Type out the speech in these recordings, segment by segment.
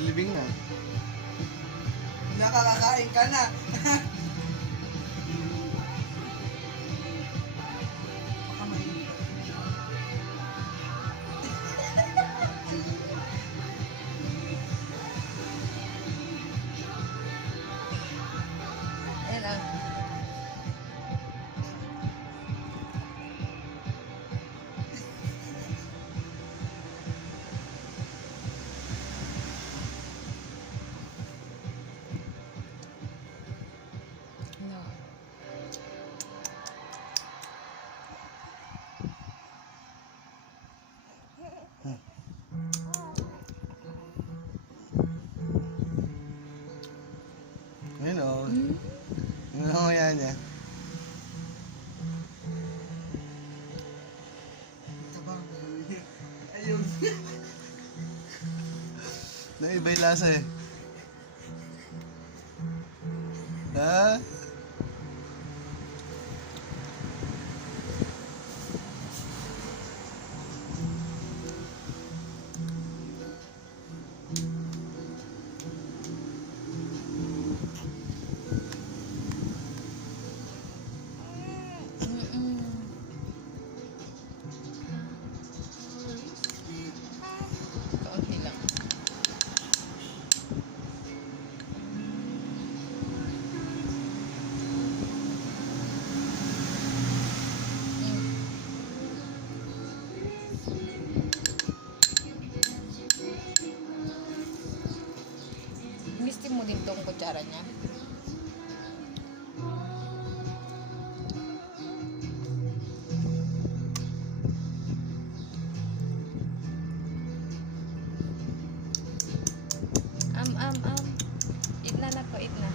Nilibing na. Nakakakain ka na. Baka mainit. Ayan ah. No. Ayun o. Ano mo yan niya? Tabang. Ayun. Naiba yung lasa eh. Ha? Kaunti lang. Mistin mo din tong kutsara niya. Eat na na po, eat na.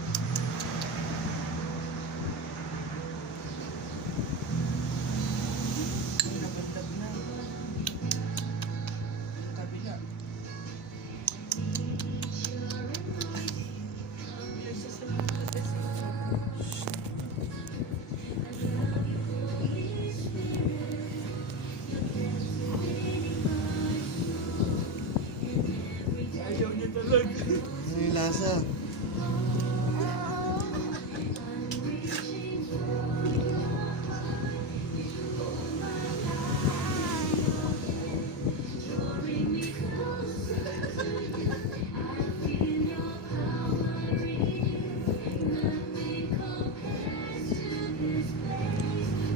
Nagandab na. Kabila. Ayaw niya talaga. Ano yung lasa?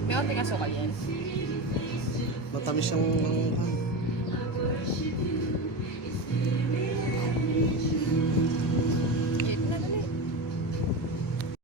May konting asukal yan. Matamis yung